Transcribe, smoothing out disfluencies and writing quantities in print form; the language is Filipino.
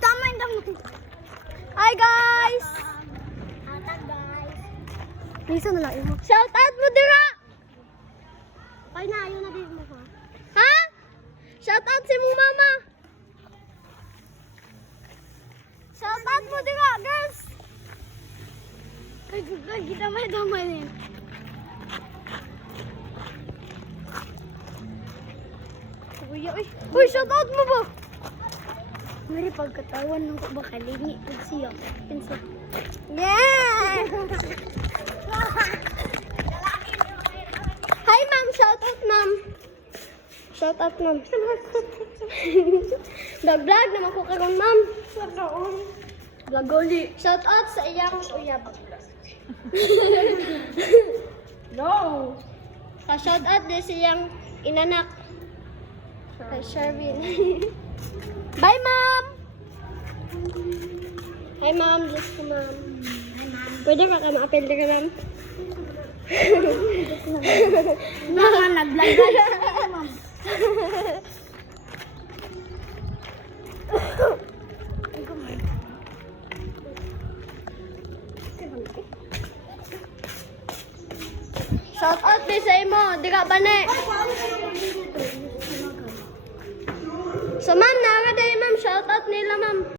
damay. Hi guys! Lisa na lang imo. Shout out mo dira! Ay na, yun na din mo ha. Ha? Shout out si mong mama. Shout out mo dira, girls! Kay kita may damay din. Uy, shout out mo ba? Mari pagkatawan ng ko baka lingi pag siya. Yeah! Hi ma'am, shout out ma'am. Shout out ma'am. Vlog naman ko karon ma'am. Vlog uli. Shout out sa iyang uyab. No. Shout out din sa iyang inanak. Kay Sherwin. Bye, Mom! Hi, Mom. Just to Mom. Pwede ba ka ma-apel ka, Mom? Baka nag-vlog ka, Mom. Shout out din sa imo. Di ka ba na? So, ma'am, nakakaday, ma'am. Shout out nila, ma'am.